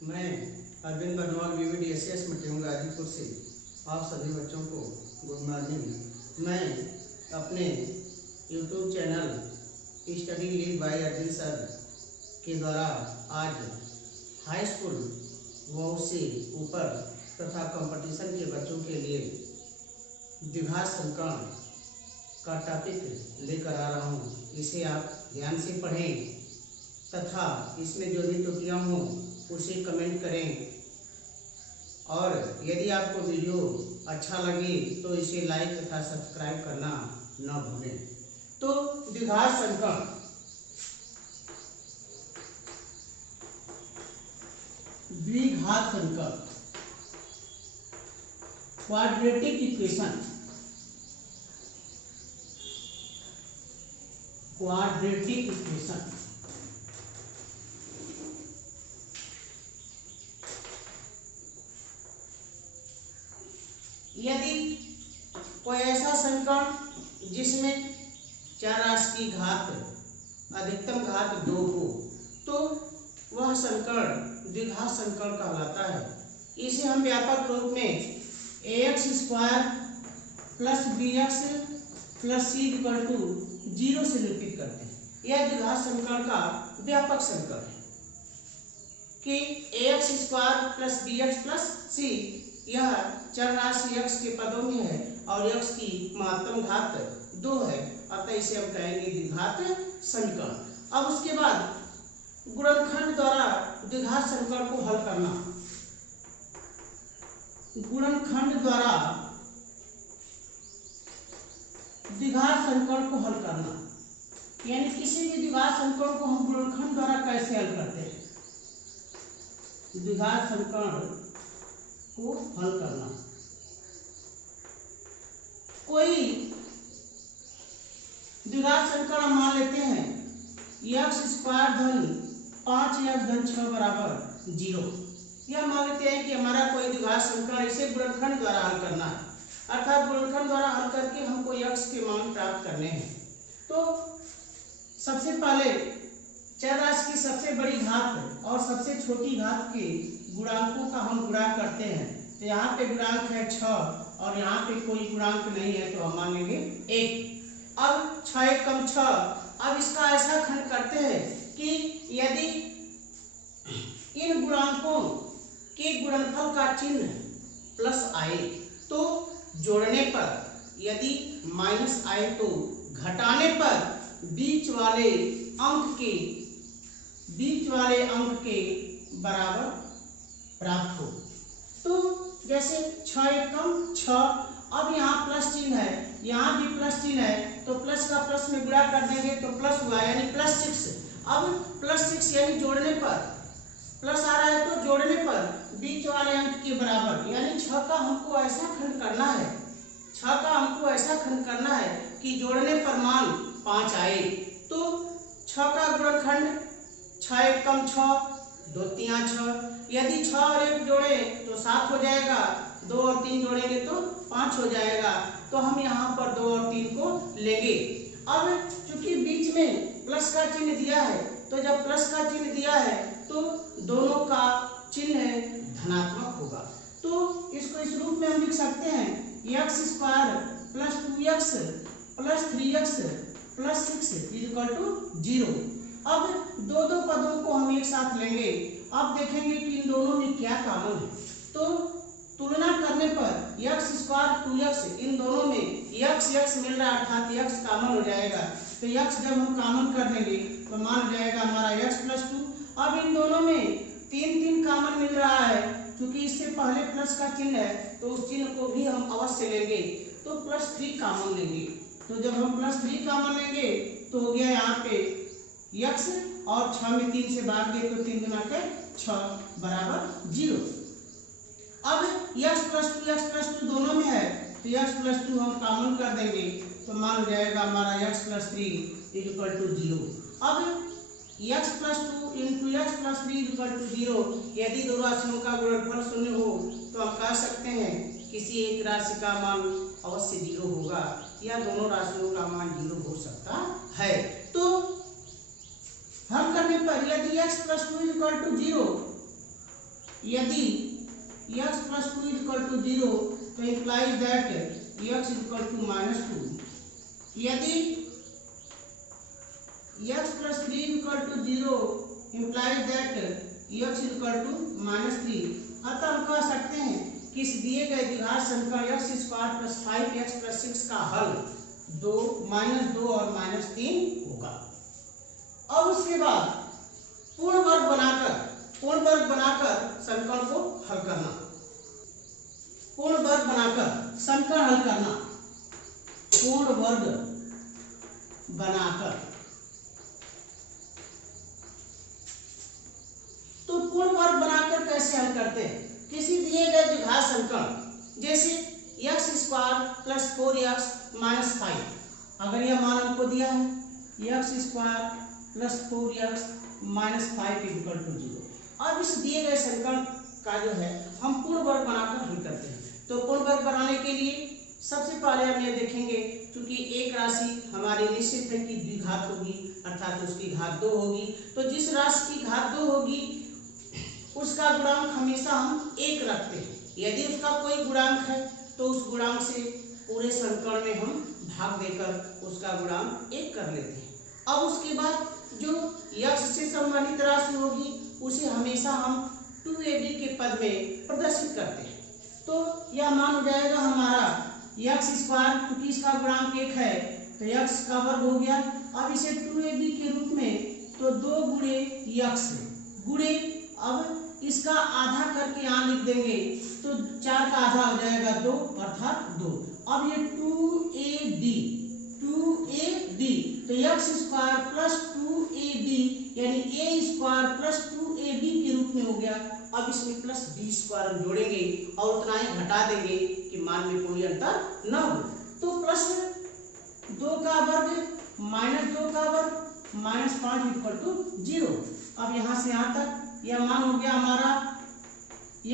मैं अरविंद बर्नवाल VVDSS मटियों गाजीपुर से आप सभी बच्चों को गुड मॉर्निंग। मैं अपने YouTube channel study lead by Arvind sir के द्वारा आज हाई स्कूल व उससे ऊपर तथा कंपटीशन के बच्चों के लिए द्विघात समीकरण का टॉपिक लेकर आ रहा हूँ। इसे आप ध्यान से पढ़ें तथा इसमें जो भी त्रुटियाँ हों उसे कमेंट करें, और यदि आपको वीडियो अच्छा लगे तो इसे लाइक तथा सब्सक्राइब करना न भूलें। तो द्विघात समीकरण, द्विघात समीकरण क्वाड्रेटिक इक्वेशन, क्वाड्रेटिक इक्वेशन यदि कोई ऐसा समीकरण जिसमें चर राशि की घात अधिकतम घात 2 हो तो वह समीकरण द्विघात समीकरण कहलाता है। इसे हम व्यापक रूप में ax square plus bx plus c equal to 0 से निरूपित करते हैं। यह द्विघात समीकरण का व्यापक समीकरण है कि ax square plus bx plus c यह चर राशि x के पदों में है और x की महत्तम घात 2 है, अतः इसे हम कहेंगे द्विघात समीकरण। अब उसके बाद गुणनखंड द्वारा द्विघात समीकरण को हल करना। गुणनखंड द्वारा द्विघात समीकरण को हल करना, यानी किसी भी द्विघात समीकरण को हम गुणनखंड द्वारा कैसे हल करते हैं। द्विघात समीकरण को हल करना, कोई द्विघात समीकरण मान लेते हैं x स्क्वायर धन 5x धन 6 बराबर 0। यह मान लेते हैं कि हमारा कोई द्विघात समीकरण, इसे गुणनखंड द्वारा हल करना है, अर्थात गुणनखंड द्वारा हल करके हमको x के मान प्राप्त करने हैं। तो सबसे पहले चर राशि की सबसे बड़ी घात और सबसे छोटी घात के गुणांकों का हम गुणा करते हैं। तो यहाँ पे गुणांक है 6 और यहाँ पे कोई गुणांक नहीं है, तो हम मान लेंगे 1। अब 6 कम 6, अब इसका ऐसा खंड करते हैं कि यदि इन गुणांकों के गुणनफल का चिन्ह प्लस आए तो जोड़ने पर, यदि माइनस आए तो घटाने पर बीच वाले अंक के बराबर प्राप्त हो। तो जैसे 6 कम 6, अब यहाँ प्लस चिन्ह है, यहाँ भी प्लस चिन्ह है, तो प्लस का प्लस में गुणा कर देंगे तो प्लस हुआ, यानी +6। अब +6 यानी जोड़ने पर, प्लस आ रहा है तो जोड़ने पर बीच वाले अंक के बराबर, यानी 6 का हमको ऐसा खंड करना है, 6 का हमको ऐसा खंड करना है कि जोड़ने पर मान 5 आए। तो 6 का गुणनखंड 6 कम 6, 2 3 6। यदि 6 और 1 जोड़े तो 7 हो जाएगा, 2 और 3 जोड़ेंगे तो 5 हो जाएगा। तो हम यहाँ पर 2 और 3 को लेंगे। अब चूंकि बीच में प्लस का चिन्ह दिया है, तो जब प्लस का चिन्ह दिया है तो दोनों का चिन्ह धनात्मक होगा। तो इसको इस रूप में हम लिख सकते हैं x square plus 2x plus 3x plus 6 equal to 0। अब दो पदों को हम एक साथ लेंगे। अब देखेंगे कि इन दोनों में क्या कॉमन है। तो तुलना करने पर x स्क्वायर 2x, इन दोनों में x मिल रहा है, अर्थात x कॉमन हो जाएगा। तो x जब हम कॉमन कर देंगे तो मान हो जाएगा हमारा x प्लस 2। अब इन दोनों में 3 कॉमन मिल रहा है, क्योंकि इससे पहले प्लस का चिन्ह है तो उस चिन्ह को भी हम अवश्य लेंगे, तो +3 कॉमन लेंगे। तो जब हम +3 कॉमन लेंगे तो हो गया यहाँ पे x, और 6 में 3 से भाग दिए तो 3 गुना के 6 बराबर 0। अब x प्लस 2 दोनों में है, तो x प्लस 2 हम कॉमन कर देंगे तो मान हो जाएगा हमारा x प्लस 3 इक्वल टू 0। अब x plus 2 into x plus 3 equal to 0। यदि दो राशियों का गुणनफल 0 हो तो हम कह सकते हैं किसी एक राशि का मान अवश्य 0 होगा, या दोनों राशियों का मान 0 हो सकता है। हल करने पर यदि x प्लस 2 इक्वल टू 0 यदि x plus 2 is equal to 0 तो implies that x is equal to -2. यदि x plus 3 is equal to 0 implies that x is equal to -3. अतः हम कह सकते हैं कि इस दिए गए द्विघात समीकरण x square plus 5x plus 6 का हल 2 और -3 होगा। अब उसके बाद पूर्ण वर्ग बनाकर समीकरण को हल करना। पूर्ण वर्ग बनाकर समीकरण हल करना। पूर्ण वर्ग बनाकर तो पूर्ण वर्ग बनाकर कैसे हल करते हैं? किसी दिए गए द्विघात समीकरण जैसे x square plus 4x minus 5, अगर यह मान हमको दिया है x square plus 4x minus 5 equal to 0। अब इस दिए गए समीकरण का जो है हम पूर्ण वर्ग बनाकर हल करते हैं। तो पूर्ण वर्ग बनाने के लिए सबसे पहले हम ये देखेंगे, क्योंकि एक राशि हमारी निश्चित है कि द्विघात होगी अर्थात उसकी घात 2 होगी, तो जिस राशि की घात 2 होगी उसका गुणांक हमेशा हम 1 रखते हैं। यदि उसका कोई गुणांक है तो उस गुणांक से पूरे समीकरण में हम भाग देकर उसका गुणांक 1 कर लेते हैं। अब उसके बाद जो x से संबंधित राशि होगी उसे हमेशा हम 2ab के पद में प्रदर्शित करते हैं। तो यह मान हो जाएगा हमारा x स्क्वायर, क्योंकि इसका गुणांक 1 है तो x का वर्ग हो गया। अब इसे 2ab के रूप में तो 2 गुणे x गुणे, अब इसका आधा करके यहाँ लिख देंगे तो 4 का आधा हो जाएगा 2 अर्थात 2। अब ये 2ab तो x स्क्वायर प्लस 2ab यानी a स्क्वायर प्लस 2ab के रूप में हो गया। अब इसमें प्लस b स्क्वायर हम जोड़ेंगे और उतना ही घटा देंगे कि मान में कोई अंतर न हो। तो प्लस 2 का वर्ग माइनस 2 का वर्ग माइनस 5 इक्वल टू 0। अब यहाँ से यहाँ तक यह मान हो गया हमारा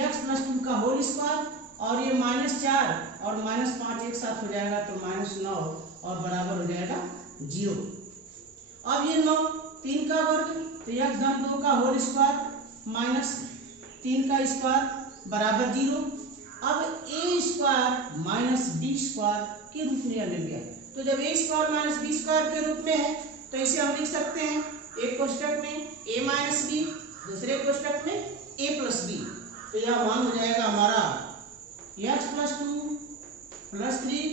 x प्लस 2 का होल स्क्वायर, और ये -4 और -5 एक साथ हो जाएगा तो -9 और बराबर हो जाएगा 0। अब ये 9 3 का वर्ग तो x धन 2 का होल स्क्वायर माइनस 3 का स्क्वायर बराबर 0। अब a square minus b square के रूप में मिल गया। तो जब a square minus b square के रूप में है तो इसे हम लिख सकते हैं एक कोष्ठक में a माइनस b, दूसरे कोष्ठक में a प्लस b। तो यह मान हो जाएगा हमारा x प्लस 2 प्लस 3,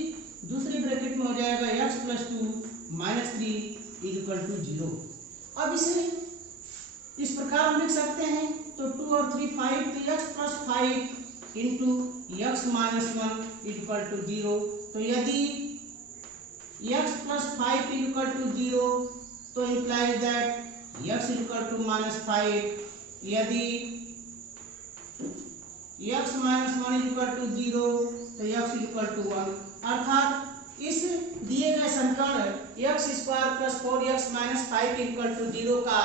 दूसरे ब्रैकेट में हो जाएगा x plus 2 minus 3 equal to 0। अब इसे इस प्रकार हम लिख सकते हैं तो 2 और 3 5, तो x plus 5 into x minus 1 equal to 0। तो यदि x प्लस 5 इक्वल टू 0 तो implies that x equal to minus 5। यदि x माइनस 1 इक्वल टू 0 तो x इक्वल टू 1, अर्थात इस दिए गए समीकरण x square plus 4x minus 5 equal to 0 का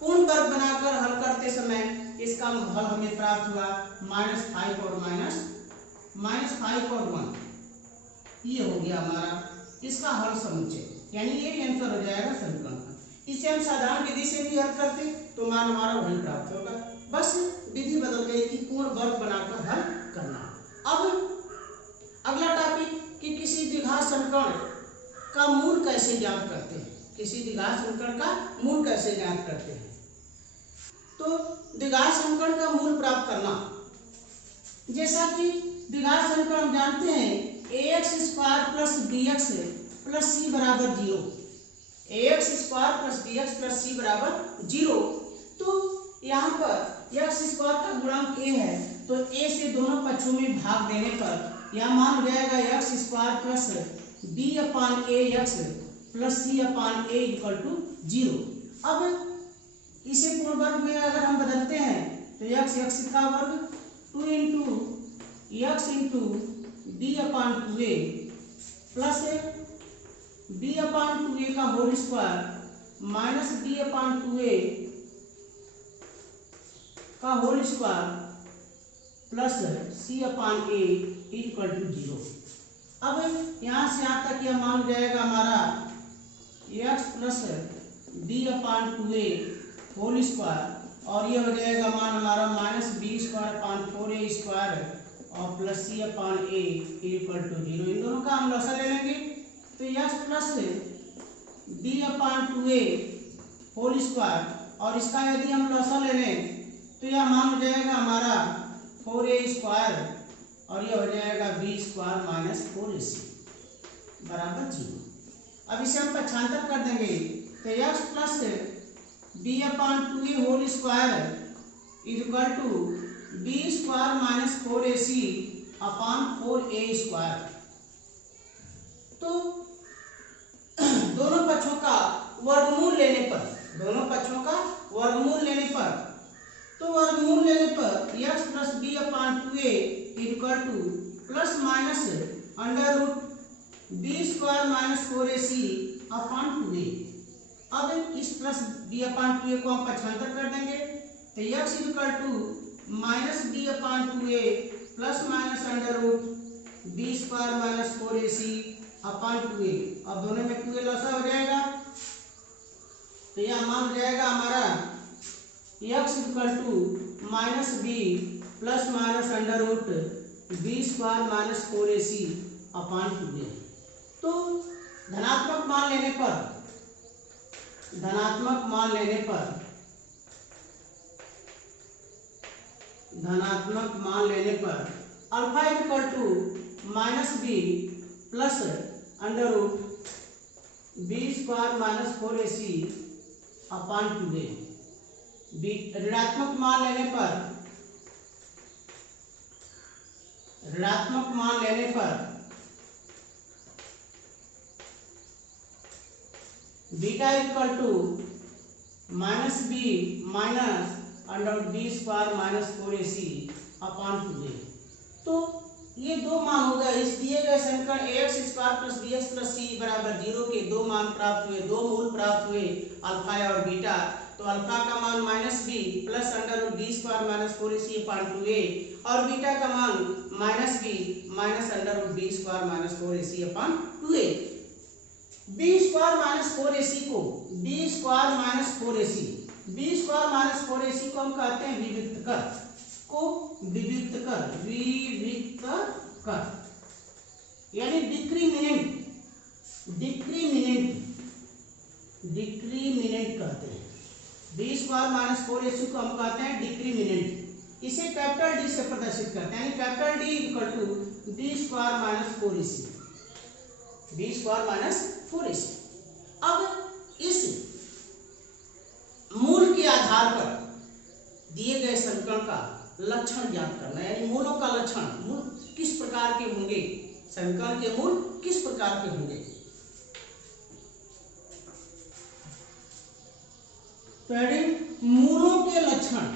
पूर्ण वर्ग बनाकर हल करते समय इसका हल हमें प्राप्त हुआ -5 और -5 और 1। ये हो गया हमारा इसका हल समुच्चय, यानी ये आंसर हो जाएगा समीकरण का। इसे हम साधारण विधि से भी हल करते तो मान हमारा वही प्राप्त होगा, बस विधि बदल गई कि पूर्ण वर्ग बनाकर हल करना। अब अगला टॉपिक कि किसी द्विघात समीकरण का मूल कैसे ज्ञात करते हैं। किसी द्विघात समीकरण का मूल कैसे ज्ञात करते हैं? तो द्विघात समीकरण का मूल प्राप्त करना, जैसा कि द्विघात समीकरण हम जानते हैं ax square plus bx plus c बराबर 0। ax square plus bx plus c बराबर 0। तो यहाँ पर x स्क्वायर का गुणांक a है तो a से दोनों पक्षों में भाग देने पर यह मान हो जाएगा x square plus b upon a x plus c upon a equal to 0। अब इसे पूर्ण वर्ग में अगर हम बदलते हैं तो x का वर्ग 2 into x into b upon 2a plus b upon 2a का whole square minus b upon 2a का whole square plus c upon a equal to 0। अब यहाँ से यहाँ तक यह मान जाएगा हमारा x plus b upon 2a whole square और ये हो जाएगा मान हमारा minus B square upon 4a square और plus C upon A equal to 0। इन दोनों का हम लसा ले लेंगे तो यस plus B upon 2a whole square और इसका यदि हम लसा ले लें तो यह मान हो जाएगा हमारा 4a स्क्वायर और यह हो जाएगा बी स्क्वायर माइनस 4ac बराबर 0। अब इसे हम पक्षांतर कर देंगे तो x plus B upon 2a whole square is equal to b square minus 4ac upon 4a square. तो दोनों पक्षों का वर्गमूल लेने पर तो वर्गमूल लेने पर x plus B upon 2a equal to plus minus under root b square minus 4ac upon 2a। अब इस प्लस बी अपान 2a को हम पक्षांतर कर देंगे तो x equal to minus b upon 2a plus minus under root b square minus 4ac upon 2a। अब दोनों में 2a लसा हो जाएगा तो यह मान हो जाएगा हमारा x equal to minus b plus minus under root b square minus 4ac upon 2a। तो धनात्मक मान लेने पर alpha equal to minus b plus under root b square minus 4ac upon 2a। ऋणात्मक मान लेने पर beta equal to minus b minus under b square minus 4ac upon 2a। तो ये दो मान हो गए इस दिए गए समीकरण ax square plus bx plus c बराबर 0 के दो मान प्राप्त हुए, दो मूल प्राप्त हुए अल्फा और बीटा। तो अल्फा का मान minus b plus under root b square minus 4ac upon 2a और बीटा का मान minus b minus under root b square minus 4ac upon 2a। B square minus 4ac को बी स्क्वायर माइनस 4ac को हम कहते हैं विविक्त कर यानी डिक्रीमिनेंट कहते हैं। बी स्क्वायर माइनस 4ac को हम कहते हैं डिक्रीमिनेंट। इसे कैपिटल डी से प्रदर्शित करते हैं यानी capital D equal to b square minus 4ac। अब इस मूल के आधार पर दिए गए समीकरण का लक्षण ज्ञात करना यानी मूलों का लक्षण, मूल किस प्रकार के होंगे, समीकरण के मूल किस प्रकार के होंगे। तो मूलों के लक्षण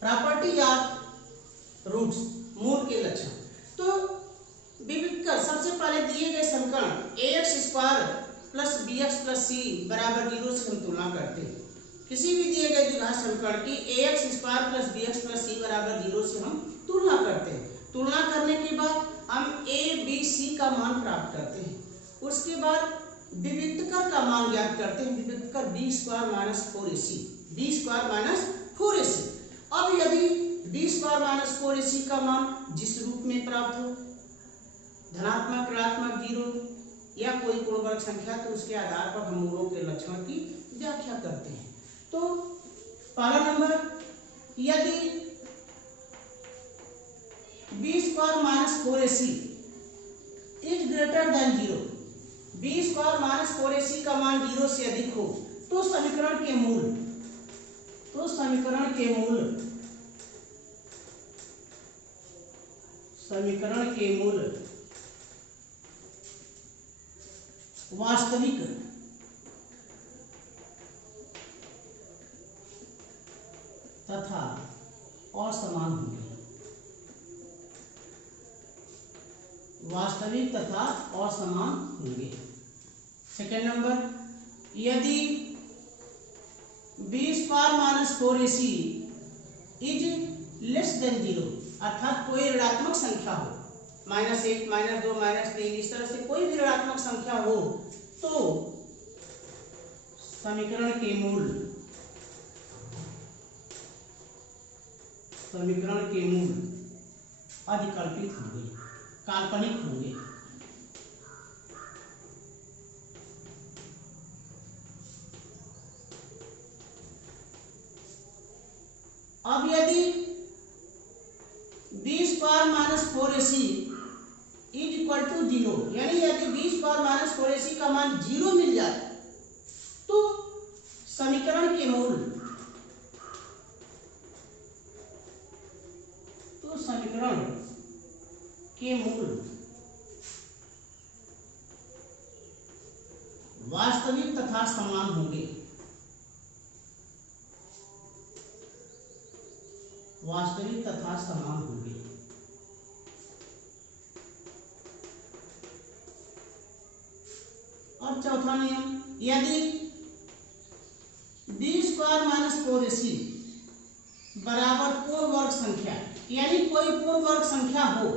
प्रॉपर्टी ऑफ रूट्स, मूल के लक्षण। तो विविध कर सबसे पहले दिए गए समीकरण ax square plus bx plus c बराबर 0 से हम तुलना करते हैं। किसी भी दिए गए द्विघात समीकरण की ax square plus bx plus c बराबर 0 से हम तुलना करते हैं। तुलना करने के बाद हम a b c का मान प्राप्त करते हैं। उसके बाद विविधकर का मान ज्ञात करते हैं, विविधकर b स्क्वायर माइनस 4ac। अब यदि b स्क्वायर माइनस 4ac का मान जिस रूप में प्राप्त हो, धनात्मक, ऋणात्मक, 0 या कोई पूर्ण वर्ग संख्या, तो उसके आधार पर हम मूलों के लक्षण की व्याख्या करते हैं। तो पहला नंबर, यदि b square minus 4ac is greater than 0, b square minus 4ac का मान 0 से अधिक हो तो समीकरण के मूल वास्तविक तथा असमान होंगे। सेकेंड नंबर, यदि b square minus 4ac is less than 0 अर्थात कोई ऋणात्मक संख्या हो, -1 -2 -3 इस तरह से कोई भी ऋणात्मक संख्या हो तो समीकरण के मूल अधिकल्पित होंगे, काल्पनिक होंगे। अब यदि b² - 4ac = 0, यानी यदि b² - 4ac का मान 0 मिल जाए तो समीकरण के मूल वास्तविक तथा समान होंगे। अब चौथा नियम, यदि b² - 4ac बराबर पूर्ण वर्ग संख्या, यानी कोई पूर्ण वर्ग संख्या हो,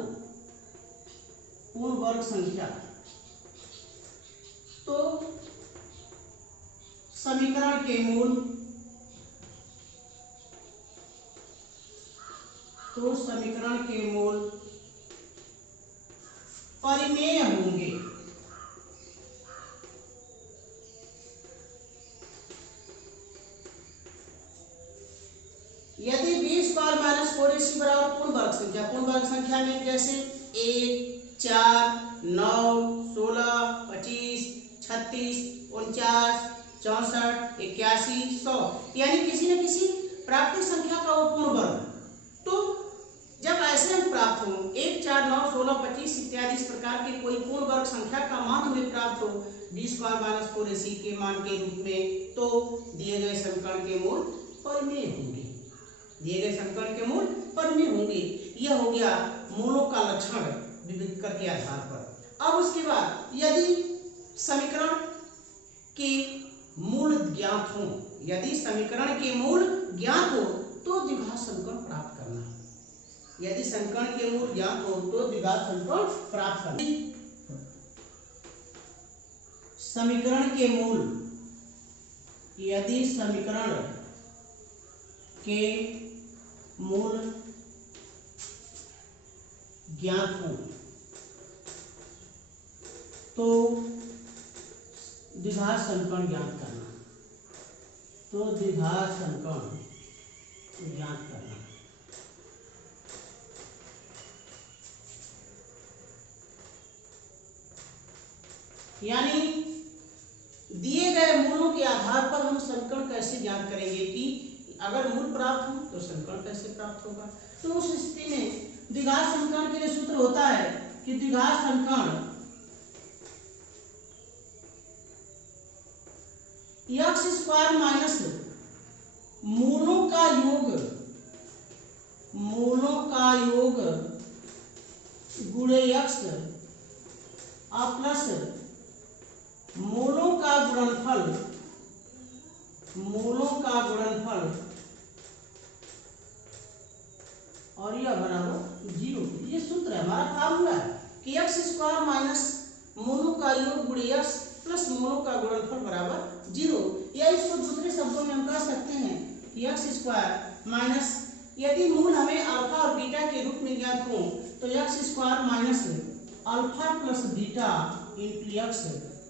तो समीकरण के मूल परिमेय होंगे। यदि b² - 4ac बराबर पूर्ण वर्ग संख्या में जैसे 1, 4, 9, 16, 25, 36, 49, 64, 81, 100, यानी किसी न किसी प्राकृतिक संख्या का वो पूर्ण वर्ग, तो जब ऐसे अंक प्राप्त हो 1, 4, 9, 16, 25 इत्यादि इस प्रकार के कोई पूर्ण वर्ग संख्या का मान हमें प्राप्त हो b² - 4ac के मान के रूप में, तो दिए गए समीकरण के मूल परिमेय होंगे। यह हो गया मूलों का लक्षण विविधकर के आधार पर। अब उसके बाद यदि समीकरण के मूल ज्ञात हो, तो द्विघात समीकरण प्राप्त करना। यदि समीकरण के मूल ज्ञात हो तो द्विघात समीकरण प्राप्त करना। समीकरण के मूल, यदि समीकरण के मूल ज्ञात हो तो द्विघात समीकरण ज्ञात करना। यानी दिए गए मूलों के आधार पर हम समीकरण कैसे ज्ञात करेंगे कि अगर मूल प्राप्त हो तो समीकरण कैसे प्राप्त होगा। तो उस स्थिति में द्विघात समीकरण के लिए सूत्र होता है कि द्विघात समीकरण x² माइनस मूलों का योग गुणे x प्लस मूलों का गुणनफल और यह बराबर 0। ये सूत्र है, हमारा फार्मूला है कि x² माइनस मूलों का योग गुणे x प्लस मूलों का गुणनफल बराबर 0। या इसको दूसरे शब्दों में हम कह सकते हैं कि x² माइनस, यदि मूल हमें अल्फा और बीटा के रूप में ज्ञात हो तो x² minus alpha plus beta into x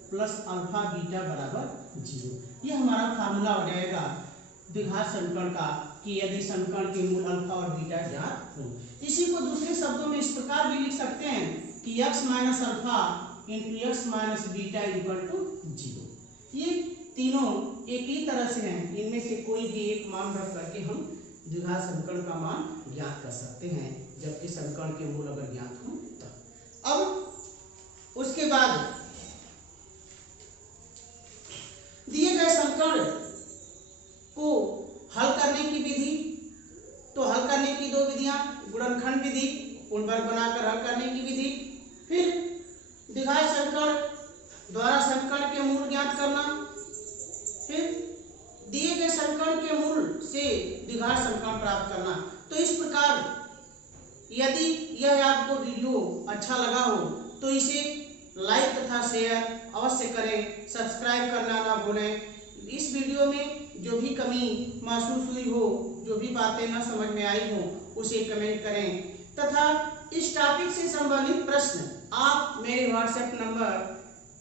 plus alpha beta बराबर 0। ये हमारा फार्मूला हो जाएगा द्विघात समीकरण का कि यदि समीकरण के मूल अल्फा और बीटा ज्ञात हो। इसी को दूसरे शब्दों में इस प्रकार भी लिख सकते हैं कि x minus alpha into x minus beta equal to 0। ये तीनों एक ही तरह से हैं, इनमें से कोई भी एक मान रख करके हम द्विघात समीकरण का मान ज्ञात कर सकते हैं, जबकि समीकरण के मूल अगर ज्ञात हो तब। अब उसके बाद दिए गए समीकरण को हल करने की विधि, तो हल करने की दो विधियां, गुणनखंड विधि, पूर्ण वर्ग बनाकर हल करने की विधि, फिर द्विघात समीकरण द्वारा समीकरण के मूल ज्ञात करना, फिर दिए गए समीकरण के मूल से द्विघात समीकरण प्राप्त करना। तो इस प्रकार यदि यह आपको वीडियो अच्छा लगा हो तो इसे लाइक तथा शेयर अवश्य करें, सब्सक्राइब करना ना भूलें। इस वीडियो में जो भी कमी महसूस हुई हो, जो भी बातें न समझ में आई हो, उसे कमेंट करें तथा इस टॉपिक से संबंधित प्रश्न आप मेरे व्हाट्सएप नंबर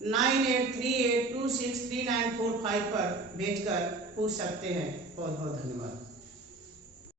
9838263945 पर भेजकर पूछ सकते हैं। बहुत बहुत धन्यवाद।